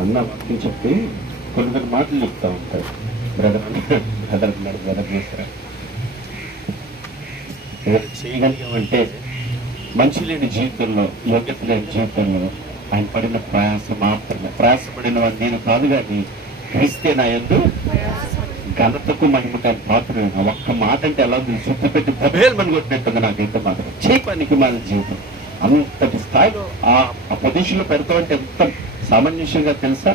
అన్న వాక్యం చెప్పి కొన్ని మాటలు చెప్తా ఉంటారు. బ్రదర్ చేస్తారా చేయగలిగామంటే మనిషి లేని జీవితంలో, యోగ్యత లేని జీవితంలో ఆయన పడిన ప్రయాసం మాత్రమే. ప్రయాసపడిన వాడు నేను కాదు కానీ క్రీస్తే నా యందు ఘనతకు మహిమకాన్ని పాత్రమైన ఒక్క మాట అంటే ఎలా సుత్తి పెట్టి బబేల్ మని కొట్టినట్టుంది నాకైతే మాత్రం. చేయడానికి మన జీవితం అంతటి స్థాయిలో ఆ పొజిషన్లో పెడతామంటే ఎంత సామాన్యంగా తెలుసా?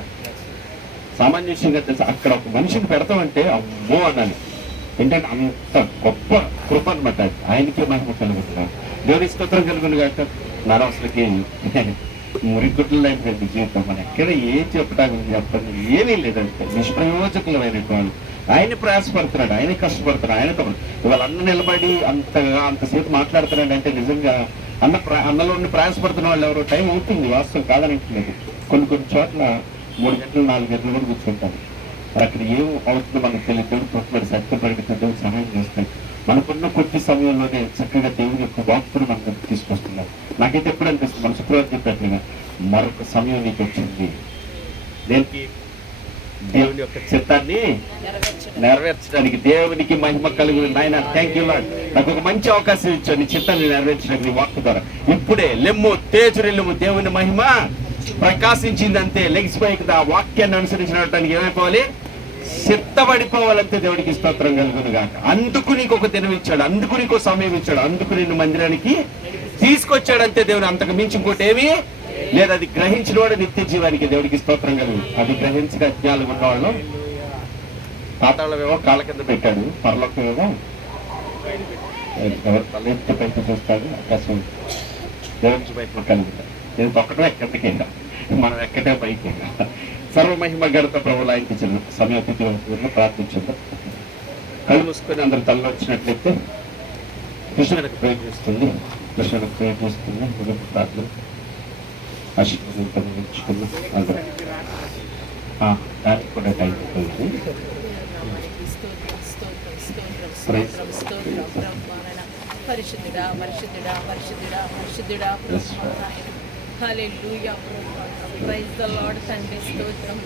అక్కడ ఒక మనిషిని పెడతామంటే అమ్మో అనాలి. ఏంటంటే అంత గొప్ప కృప అనమాట. ఆయనకే మహిమ కలుగుతున్నా. దేవుని స్తోత్రం కలుగును కాక. నరవసలకి మురిగుడ్లైనటువంటి జీవితం మన ఎక్కడ ఏం చెప్పడానికి చెప్పండి, ఏమీ లేదంటే నిష్ప్రయోజకులమైనటువంటి వాళ్ళు. ఆయన ప్రయాసపడుతున్నాడు, ఆయన కష్టపడుతున్నాడు, ఆయన ఇవాళ అన్న నిలబడి అంతసేపు మాట్లాడుతున్నాడు అంటే నిజంగా అన్నలో ఉండి ప్రయాసపడుతున్న వాళ్ళు ఎవరో టైం అవుతుంది, వాస్తవం కాదనట్లేదు. కొన్ని చోట్ల 3 గంటలు 4 గంటలు కూడా కూర్చుంటారు. మరి అక్కడ ఏం అవుతుందో మనకు తెలియదు. తోటి సత్యం ప్రకటించడం సహాయం చేస్తాయి. మనకున్న కొద్ది సమయంలోనే చక్కగా దేవుని యొక్క వాక్కును మనం తీసుకొస్తున్నారు. నాకైతే ఎప్పుడు అనిపిస్తుంది, మన శుక్రవారం చెప్పినట్లుగా మరొక సమయం నీకు వచ్చింది దేనికి? దేవుని యొక్క చిత్తాన్ని నెరవేర్చడానికి. దేవునికి మహిమ కలుగు. నాయన థ్యాంక్ యూ లార్డ్, నాకు ఒక మంచి అవకాశం ఇచ్చాను నీ చిత్తాన్ని నెరవేర్చడానికి నీ వాక్కు ద్వారా. ఇప్పుడే లెమ్ము తేజురెల్లుము, దేవుని మహిమ ప్రకాశించిందంతే. లెగిసిపోయి ఆ వాక్యాన్ని అనుసరించడానికి ఏమైపోవాలి? సిద్ధపడిపోవాలంటే. దేవుడికి స్తోత్రం కలుగును గాక. అందుకు నీకు ఒక దినం ఇచ్చాడు, అందుకు నీకు సమయం ఇచ్చాడు, అందుకు నిన్ను మందిరానికి తీసుకొచ్చాడంతే. దేవుడు అంతకు మించి ఇంకోటి ఏమీ లేదు. అది గ్రహించిన వాడు నిత్య జీవానికి. దేవుడికి స్తోత్రం కలుగు. అది గ్రహించిన అజ్ఞానం ఉన్నవాళ్ళు పాతాళమేమో కాళ్ళ కింద పెట్టాడు, పరలోకమేమో ఎవరు తల ఎత్తి పైకి చూస్తాడు, ఆకాశం దేవుడికి బయట కలుగుతాడు. నేను తొక్కటం ఎక్కడికి వెళ్ళా, మనం ఎక్కడే పైకి వెళ్ళా. సర్వమహిమ గణత ప్రభువులు ఆయనకి ఇచ్చిన సమయోతిథి ప్రార్థించుందాం. కళ్ళు మూసుకొని అందరు తల్లి వచ్చినట్లయితే కృష్ణునికి ప్రయత్నిస్తుంది, కృష్ణునికి ప్రయత్నిస్తుంది. ప్రార్థన ఆశీర్వదించుకున్నాం అందరూ. దానికి కూడా టైం అయిపోయింది. పరిశుద్ధుడా పరిశుద్ధుడా పరిశుద్ధుడా పరిశుద్ధుడా. హల్లెలూయా. Praise the lord. తండ్రి స్తోత్రం.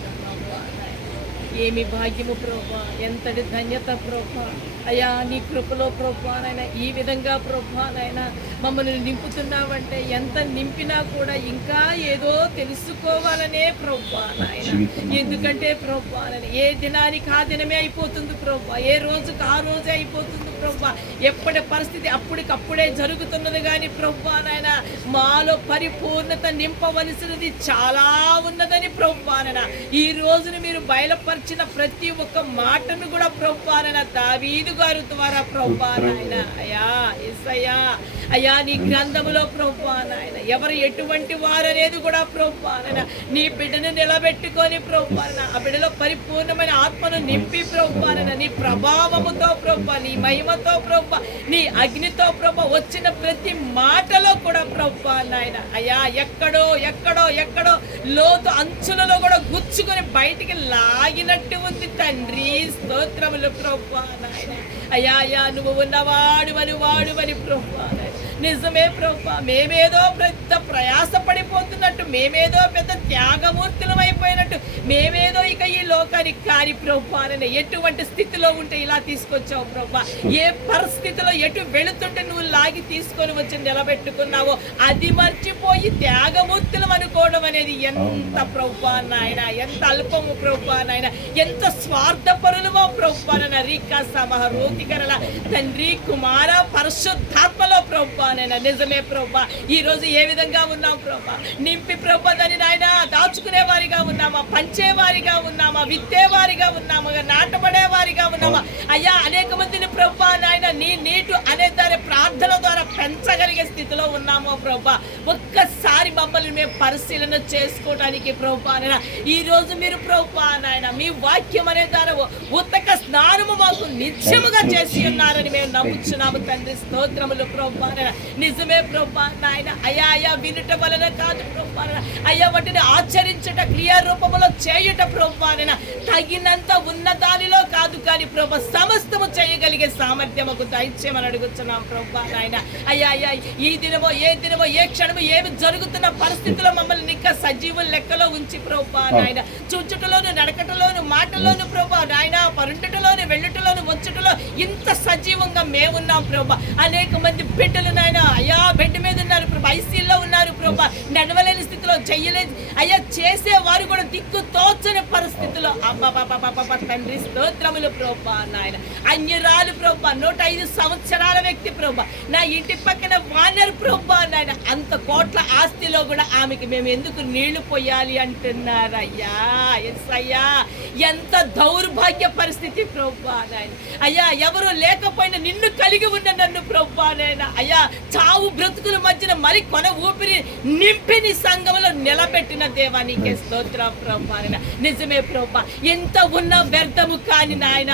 ఏమి భాగ్యము ప్రభా, ఎంతటి ధన్యత ప్రభా. అయ్యా నీ కృపలో ప్రభా నాయన ఈ విధంగా ప్రభా నాయన మమ్మల్ని నింపుతున్నావంటే ఎంత నింపినా కూడా ఇంకా ఏదో తెలుసుకోవాలనే ప్రభా నాయన. ఎందుకంటే ప్రభా నాయన ఏ దినానికి ఆ దినమే అయిపోతుంది ప్రభా, ఏ రోజుకి ఆ రోజే అయిపోతుంది ప్రభా. ఎప్పటి పరిస్థితి అప్పటికప్పుడే జరుగుతున్నది కానీ ప్రభా నాయన మాలో పరిపూర్ణత నింపవలసినది చాలా ఉన్నదని ప్రభా నాయన ఈ రోజును మీరు బయలుపరిచిన ప్రతి ఒక్క మాటను కూడా ప్రభా నాయన దావీదు గారి ద్వారా ప్రభా నాయన అయ్యా యేసయ్యా అయ్యా నీ గ్రంథములో ప్రభా నాయన ఎవరు ఎటువంటి వారు అనేది కూడా ప్రభా నాయన నీ బిడ్డను నిలబెట్టుకొని ప్రభా నాయన ఆ బిడ్డలో పరిపూర్ణమైన ఆత్మను నింపి ప్రభా నాయన నీ ప్రభావముతో ప్రభా, నీ మహిమతో ప్రభా, నీ అగ్నితో ప్రభా వచ్చిన ప్రతి మాటలో కూడా ప్రభా నాయన అయ్యా ఎక్కడో ఎక్కడో ఎక్కడో లోతు అంచులలో కూడా గుచ్చుకొని బయటికి లాగినట్టు ఉంది తండ్రి. స్తోత్రములు ప్రభా నాయన అయ్యా అయ్యా నువ్వు వాడువని ప్రభా నిజమే ప్రభా. మేమేదో పెద్ద ప్రయాస పడిపోతున్నట్టు, మేమేదో పెద్ద త్యాగమూర్తులం అయిపోయినట్టు, మేమేదో ఇక ఈ లోకానికి కాని ప్రభా ఎటువంటి స్థితిలో ఉంటే ఇలా తీసుకొచ్చావు ప్రభా, ఏ పరిస్థితిలో ఎటు వెళుతుంటే నువ్వు లాగి తీసుకొని వచ్చి నిలబెట్టుకున్నావో అది మర్చిపోయి త్యాగమూర్తులం అనుకోవడం అనేది ఎంత ప్రభా నాయన, ఎంత అల్పము ప్రభా నాయన, ఎంత స్వార్థపరులమో ప్రభా నాయన. రీకా సమహ రోతికరల తండ్రి కుమార పరిశుద్ధాత్మలో ప్రభా నాయన. నిజమే ప్రభా. ఈ రోజు ఏ విధంగా ఉన్నాం ప్రభా, నింపి ప్రభా దాన్ని నాయన దాచుకునే వారిగా ఉన్నామా, పంచేవారిగా ఉన్నామా, విత్తేవారిగా ఉన్నామా, నాటబడే వారిగా ఉన్నామా అయ్యా. అనేక మందిని ప్రభా నాయన నీ నీటు అనే దాని ప్రార్థన ద్వారా పెంచగలిగే స్థితిలో ఉన్నామో ప్రభా. ఒక్కసారి మమ్మల్ని మేము పరిశీలన చేసుకోవడానికి ప్రభా నాయన ఈ రోజు మీరు ప్రభా నాయన మీ వాక్యం అనే దాని ఉత్తక స్నానము మాకు నిత్యముగా చేసి ఉన్నారని మేము నమ్ముచున్నాము తండ్రి. స్తోత్రములు ప్రభా నాయన. నిజమే ప్రభా నాయన అయ్యా అయ్యా వినుట వలన కాదు ప్రభా అయ్యా వాటిని ఆచరించుట క్రియారూపములో చేయుట ప్రభువా నాయన తగినంత ఉన్న దానిలో కాదు కానీ ప్రభు సమస్తము చేయగలిగే సామర్థ్యముకు దయచేయమని అడుగుతున్నాం ప్రభువా నాయన. అయ్యా ఈ దినమో ఏ క్షణము ఏమి జరుగుతున్న పరిస్థితుల్లో మమ్మల్ని ఇంకా సజీవుల లెక్కలో ఉంచి ప్రభువా నాయన చూచుటలోను నడకటలోను మాటలోను ప్రభువా నాయన పరుంటలోను వెళ్ళుటలోను వచ్చుటలో ఇంత సజీవంగా మేమున్నాం ప్రభా. అనేక మంది బిడ్డలు నాయన అయ్యా బెడ్ మీద ఉన్నారు ప్రభా, ఐసీలో ఉన్నారు ప్రభా, నడవలేని స్థితిలో చెయ్యలేదు అయ్యా, చేసేవారు కూడా దిక్కు తోచని పరిస్థితిలో అబ్బా తండ్రి స్తోత్రములు ప్రభా నాయన. అన్యురాలు ప్రభా 105 సంవత్సరాల వ్యక్తి ప్రభా, నా ఇంటి పక్కన వానర్ ప్రభా నాయన, అంత కోట్ల ఆస్తిలో కూడా ఆమెకి మేము ఎందుకు నీళ్లు పోయాలి అంటున్నారయ్యా. ఎస్ అయ్యా, ఎంత దౌర్భాగ్య పరిస్థితి ప్రభా నాయన. అయ్యా ఎవరు లేకపోయినా నిన్ను కలిగి ఉన్న నన్ను ప్రభా నాయన అయ్యా చావు బ్రతుకుల మధ్యన మరి కొన ఊపిరి నింపిని సంఘంలో నిలబెట్టిన దేవా నీకే స్తోత్రం ప్రభా నాయన. నిజమే ప్రభా, ఎంత ఉన్న వ్యర్థము కాని నాయన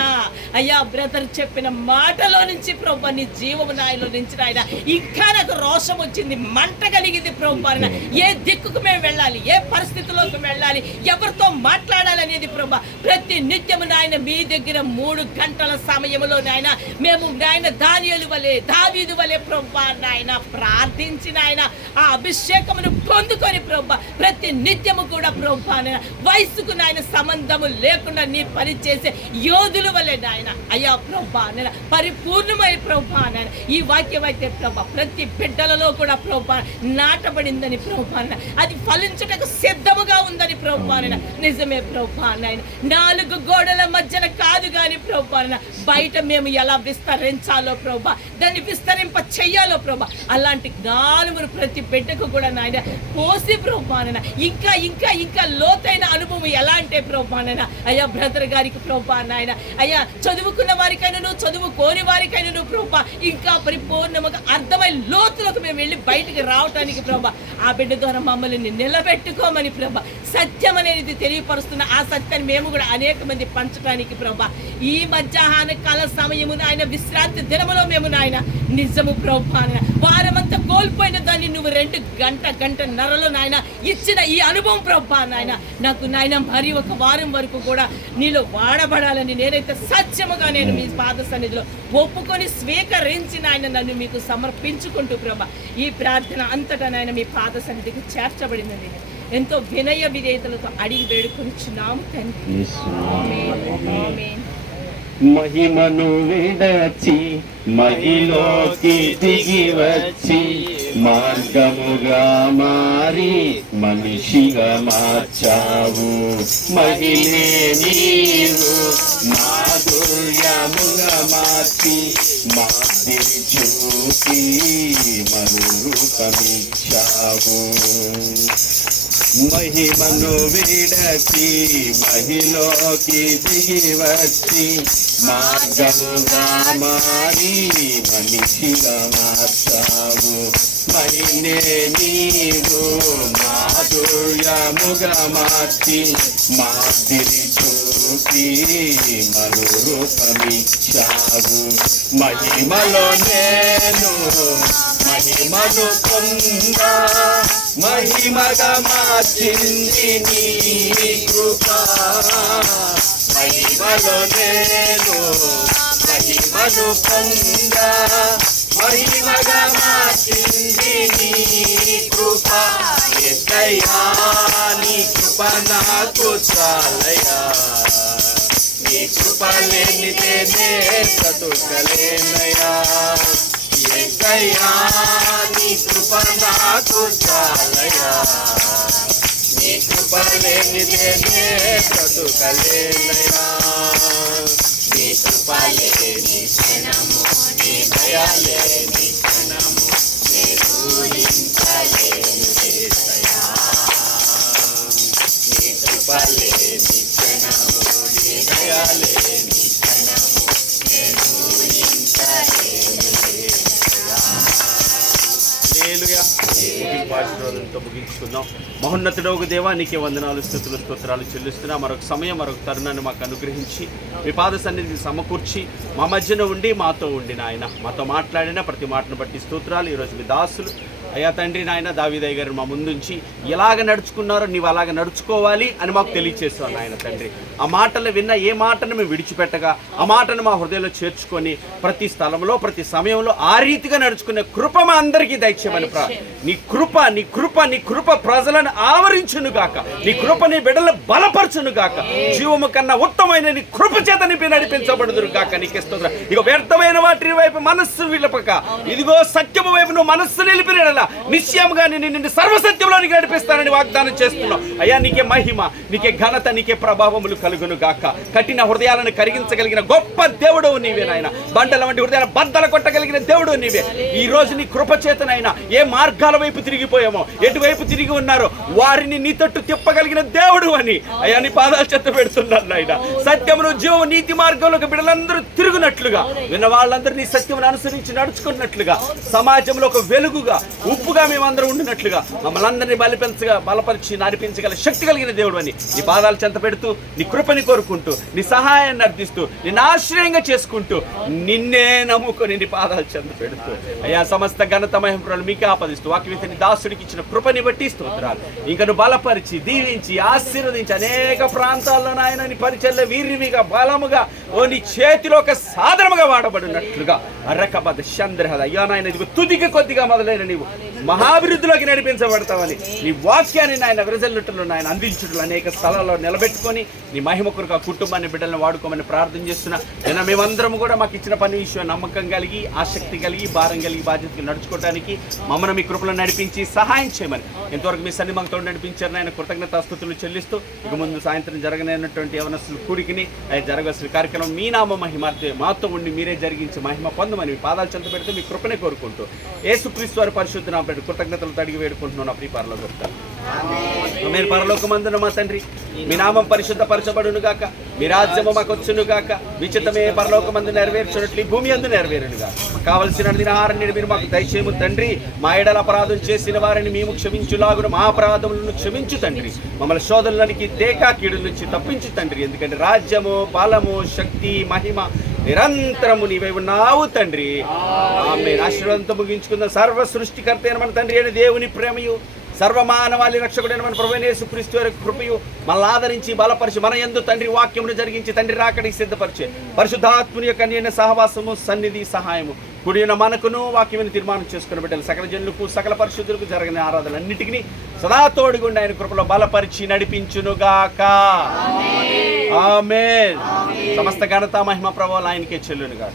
అయ్యా బ్రదర్ చెప్పిన మాటలో నుంచి ప్రభా నీ జీవము నాయలో నుంచి నాయన ఇంకా నాకు రోషం వచ్చింది, మంట కలిగింది ప్రభా నాయన. ఏ దిక్కుకు మేము వెళ్ళాలి, ఏ పరిస్థితుల్లోకి వెళ్ళాలి, ఎవరితో మాట్లాడాలి అనేది ప్రభా ప్రతి నిత్యము నాయన మీ దగ్గర 3 గంటల సమయంలో నాయన మేము నాయన దావీదు వలె ప్రభా నాయన ప్రార్థించి నాయన ఆ అభిషేకమును పొందుకొని ప్రభా ప్రతి నిత్యము కూడా ప్రభా నాయన వయసుకు నాయన సంబంధము లేకుండా నీ పని చేసే యోధుల వలె నాయన అయ్యా ప్రభా నాయన పరిపూర్ణమై ప్రభా నాయన ఈ వాక్యం అయితే ప్రభా ప్రతి బిడ్డలలో కూడా ప్రభా నాటబడిందని ప్రభా నాయన అది ఫలించుటకు సిద్ధముగా ఉందని ప్రభా నాయన. నిజమే ప్రభా నాయన 4 గోడల మధ్యన కాదు కానీ ప్రభా నాయన బయట మేము ఎలా విస్తరించాలో ప్రభా దాన్ని విస్తరింప చెయ్యాలో ప్రభా అలాంటి జ్ఞానమును ప్రతి బిడ్డకు కూడా నాయన పోసి ప్రభా నాయన ఇంకా ఇంకా ఇంకా లోతైన అనుభవం ఎలా అంటే ప్రభా నాయన అయ్యా బ్రదర్ గారికి ప్రభా నాయన అయ్యా చదువుకున్న వారికైనా చదువుకోని వారికైనా ప్రభా ఇంకా పరిపూర్ణముగా అర్థమై లోతులకు మేము వెళ్ళి బయటికి రావటానికి ప్రభా ఆ బిడ్డ ద్వారా మమ్మల్ని నిలబెట్టుకోమని ప్రభా సత్యం అనేది తెలియపరుస్తున్న ఆ సత్యాన్ని మేము కూడా అనేక మంది పంచడానికి ప్రభా ఈ మధ్యాహ్న కాల సమయము నాయన విశ్రాంతి దినములో మేము నాయన నిజము ప్రభా వారమంతా కోల్పోయిన దాన్ని నువ్వు 2 గంటన్నరలో నాయన ఇచ్చిన ఈ అనుభవం ప్రభా నాయన నాకు నాయన మరి 1 వారం వరకు కూడా నీలో వాడబడాలని నేనైతే సత్యముగా నేను మీ పాద సన్నిధిలో ఒప్పుకొని స్వీకరించి నాయన నన్ను మీకు సమర్పించుకుంటూ ప్రభా ఈ ప్రార్థన అంతటా నాయన మీ పాద సన్నిధికి చేర్చబడిందని ఎంతో వినయ విధేయతలతో అడిగి వేడుకొనిచున్నాము తండ్రి. ఆమేన్. మహిమను విడచి మహిలోకి దిగి వచ్చి మార్గముగా మారి మనిషిగా మార్చావు. మహిళే నీవు మాధుర్యముగా మార్చి మాదిరి చూపి మరురూపమిచ్చావు. మహిమను విడచి మహిలోకి దిగి వచ్చి మార్గముగా మారి మనిషిగా మార్చావు. మహిళే నీవు మాధుర్యముగా మార్చి మాదిరి చూపి మరురూపమిచ్చావు. మహిమలో నేను మహిమను పొందా మహిమగా మార్చింది నీ కృపా. మహిమలో నేను మహిమను పొందా మహిమగా మార్చింది నీ కృపా. యేసయ్యా నీ కృప నాకు చాలయ్యా, నీ కృప లేనిదే నే బ్రతుకలేనయ్యా. యేసయ్యా నీ కృప నాకు చాలయ్యా, నీ కృప లేనిదే నే బ్రతుకలేనయ్యా. నీ కృప లేని క్షణము నీ దయ లేని క్షణము నేను ఊహించలేను యేసయ్యా. నీ కృప లేని క్షణము నీ దయ లేని క్షణము నేను ఊహించలేను యేసయ్యా. హల్లెలూయా. ఆశీర్వాదంతో ముగించుకుందాం. మహోన్నతుడోగు దేవా నీకే వందనాలు, స్తుతులు, స్తోత్రాలు చెల్లిస్తున్నా. మరొక సమయం మరొక తరుణాన్ని మాకు అనుగ్రహించి మీ పాద సన్నిధిని సమకూర్చి మా మధ్యన ఉండి మాతో ఉండి నాయన మాతో మాట్లాడిన ప్రతి మాటను బట్టి స్తోత్రాలు. ఈరోజు మీ దాసులు అయ్యా తండ్రి నాయన దావీదయ్య గారు మా ముందుంచి ఎలాగ నడుచుకున్నారో నీవు అలాగ నడుచుకోవాలి అని మాకు తెలియచేస్తున్నాను నాయన తండ్రి. ఆ మాటలు విన్న ఏ మాటను మేము విడిచిపెట్టగా ఆ మాటను మా హృదయంలో చేర్చుకొని ప్రతి స్థలంలో ప్రతి సమయంలో ఆ రీతిగా నడుచుకునే కృప మా అందరికీ దయచేయమని నీ కృప ప్రజలను ఆవరించును గాక, నీ కృప నీ బిడ్డలను బలపరచును గాక, జీవము కన్నా ఉత్తమైన నీ కృప చేత నింపి నడిపించబడుదురు గాక. నీకు స్తోత్రం. ఇక వ్యర్థమైన వాటి వైపు మనస్సు విలపక ఇదిగో సత్యము వైపు నువ్వు మనస్సు నిలిపిన నిశ్చయముగా నిన్ను సర్వసత్యంలోనికి నడిపిస్తానని వాగ్దానం చేస్తున్నావు. అయ్యా నీకే మహిమ, నీకే ఘనత, నీకే ప్రభావములు కలుగును గాక. కఠిన హృదయాలను కరిగించగలిగిన గొప్ప దేవుడు నీవే నాయన. బండల వంటి హృదయాలను బద్దలు కొట్టగలిగిన దేవుడు నీవే. ఈ రోజు నీ కృప చేతనైనా ఏ మార్గాల వైపు తిరిగిపోయామో, ఎటువైపు తిరిగి ఉన్నారో వారిని నీ తట్టు తిప్పగలిగిన దేవుడు అని అయ్యా నీ పాదాలు చెత్త పెడుతున్నాను నాయన. సత్యమును జీవము నీతి మార్గంలోకి బిడ్డలందరూ తిరుగునట్లుగా, విన్న వాళ్ళందరూ నీ సత్యమును అనుసరించి నడుచుకున్నట్లుగా, సమాజంలో ఒక వెలుగుగా ఉప్పుగా మేమందరం ఉండినట్లుగా మమ్మల్ని అందరినీ బలపరిచి నడిపించగల శక్తి కలిగిన దేవుడు అని నీ పాదాలు చెంత పెడుతూ నీ కృపని కోరుకుంటూ నీ సహాయాన్ని అర్థిస్తూ నిన్ను ఆశ్రయంగా చేసుకుంటూ నిన్నే నమ్ముకొని నీ పాదాలు చెంత పెడుతూ అయ్యా సమస్త ఘనత మహిమలు మీకే ఆపాదిస్తూ వాక్యవేత్తని దాసుడికి ఇచ్చిన కృపని బట్టి స్తోత్రాలు. ఇంకా నువ్వు బలపరిచి దీవించి ఆశీర్వదించి అనేక ప్రాంతాల్లో నాయన నీ పరిచర్ల వీర్యమిగా బలముగా నీ చేతిలో ఒక సాధనముగా వాడబడినట్లుగా అరకబద్ద చంద్రహద అయ్యా నాయన ఇదిగో తుదికి కొద్దిగా మొదలైన నీవు మహాభివృద్ధిలోకి నడిపించబడతావని నీ వాక్యాన్ని నాయన విరజల్లుటలో నాయన అందించుటలు అనేక స్థలాల్లో నిలబెట్టుకొని నీ మహిమ కొరకు ఆ కుటుంబాన్ని బిడ్డలను వాడుకోమని ప్రార్థన చేస్తున్నా. నేను మేమందరం కూడా మాకు ఇచ్చిన పని విషయం నమ్మకం కలిగి ఆసక్తి కలిగి భారం కలిగి బాధ్యతగా నడుచుకోవడానికి మమ్మల్ని మీ కృపలో నడిపించి సహాయం చేయమని ఎంతవరకు మీ సన్నిమంతో నడిపించారు నాయన కృతజ్ఞతాస్తుతులు చెల్లిస్తూ ఇక ముందు సాయంత్రం జరగనటువంటి యవనస్తులు కూడికిని జరగాల్సిన కార్యక్రమం మీ నామ మహిమార్తే మాతో ఉండి మీరే జరిగించి మహిమ పొందమని మీ పాదాలు చెంత పెడితే మీ కృపనే కోరుకుంటూ యేసుక్రీస్తు వారి పరిశుద్ధ నామమున కృతజ్ఞతలు అడిగి వేడుకుంటున్నాను. నా ప్రియ పరలోకపు మీరు పరలోకమందున మా తండ్రి మీ నామం పరిశుద్ధపరచబడును గాక, మీ రాజ్యము మాకు వచ్చును గాక, మీ చిత్తమే పరలోకమందు నెరవేర్చినట్లు భూమి అందు నెరవేరును గాక. కావలసిన దినహారాన్ని మీరు మాకు దయచేయము తండ్రి. మా ఎడల అపరాధం చేసిన వారిని మేము క్షమించులాగున మా అపరాధములను క్షమించు తండ్రి. మమ్మల్ని శోధనలకి దేకా కీడు నుంచి తప్పించు తండ్రి. ఎందుకంటే రాజ్యము బలము శక్తి మహిమ నిరంతరము నీవై ఉన్నావు తండ్రి. ఆమేన్. ఆశీర్వాదంతో ముగించుకుందాం. సర్వ సృష్టికర్త అయిన మన తండ్రి అయిన దేవుని ప్రేమయు సర్వమానవాళి రక్షకుడైన మన ప్రభువైన యేసుక్రీస్తు వారి కృపయు మనల్ని ఆదరించి బలపరిచి మన యందు తండ్రి వాక్యమును జరిగించి తండ్రి రాకడికి సిద్ధపరిచే పరిశుద్ధాత్ముని యొక్క అన్యోన్య సహవాసము సన్నిధి సహాయము కూడిన మనకును వాక్యమును తీర్మానం చేసుకుని బిడ్డలు సకల జనులకు సకల పరిశుద్ధులకు జరిగిన ఆరాధనలన్నిటికీ సదా తోడుగుండి ఆయన కృపలో బలపరిచి నడిపించునుగాక. ఆమేన్. సమస్త ఘనత మహిమ ప్రభువులు ఆయనకే చెల్లునుగాక.